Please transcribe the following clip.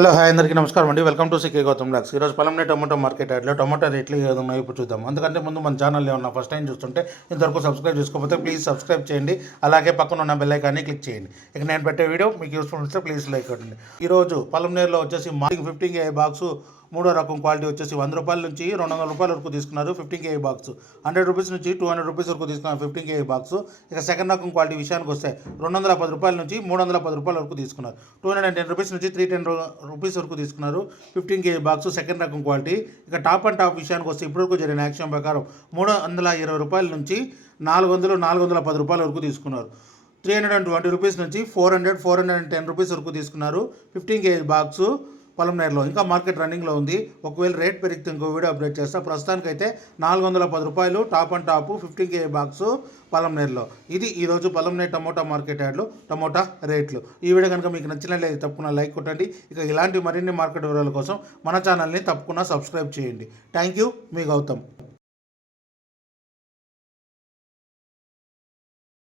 Hello hi అందరికీ నమస్కారం అండి. Welcome to CK Gautam blogs. ఈరోజు పొలంనే టొమాటో మార్కెట్ యాడ్లో టొమాటో రేట్లు ఏ విధంగా ఇప్పుడు చూద్దాం. అందుకంటే ముందు మన ఛానల్లో ఉన్న ఫస్ట్ టైం చూస్తుంటే ఇంతవరకు సబ్స్క్రైబ్ చేసుకోకపోతే ప్లీజ్ సబ్స్క్రైబ్ చేయండి. అలాగే పక్కన ఉన్న బెల్ ఐకాన్ని క్లిక్ చేయండి. ఇక నేను పెట్టే వీడియో మీకు యూస్ఫుల్ వస్తే ప్లీజ్ లైక్ కొట్టండి. ఈరోజు పొలంనేరులో వచ్చేసి మార్నింగ్ 15 కేజీ బాక్సు మూడో రకం క్వాలిటీ వచ్చేసి 100 రూపాయల నుంచి 200 రూపాయల వరకు తీసుకున్నారు. 15 కేజీ బాక్స్ 100 రూపీస్ నుంచి 200 రూపీస్ వరకు తీసుకున్నారు 15 కేజీ బాక్స్. ఇక సెకండ్ రకం క్వాలిటీ విషయానికి వస్తే 210 రూపాయల నుంచి 310 రూపాయల వరకు తీసుకున్నారు. 210 రూపీస్ నుంచి 310 రూపీస్ వరకు తీసుకున్నారు 15 కేజీ బాక్స్ సెకండ్ రకం క్వాలిటీ. ఇక టాప్ అండ్ టాప్ విషయానికి వస్తే ఇప్పటివరకు జరిగిన యాక్షన్ ప్రకారం 320 రూపాయల నుంచి 410 రూపాయల వరకు తీసుకున్నారు. 320 రూపీస్ నుంచి 410 రూపీస్ వరకు తీసుకున్నారు 15 కేజీ బాక్స్ పొలంనేరులో. ఇంకా మార్కెట్ రన్నింగ్లో ఉంది. ఒకవేళ రేట్ పెరిగితే ఇంకో వీడియో అప్డేట్ చేస్తా. ప్రస్తుతానికైతే 410 రూపాయలు top and top 15 KG box పొలంనేరులో. ఇది ఈరోజు పొలంనేరు టమోటా మార్కెట్ యాడ్లు టమోటా రేట్లు. ఈ వీడియో కనుక మీకు నచ్చినట్లయితే తప్పకుండా లైక్ కొట్టండి. ఇక ఇలాంటి మరిన్ని మార్కెట్ వివరాల కోసం మన ఛానల్ని తప్పకుండా సబ్స్క్రైబ్ చేయండి. థ్యాంక్ యూ, మీ గౌతమ్.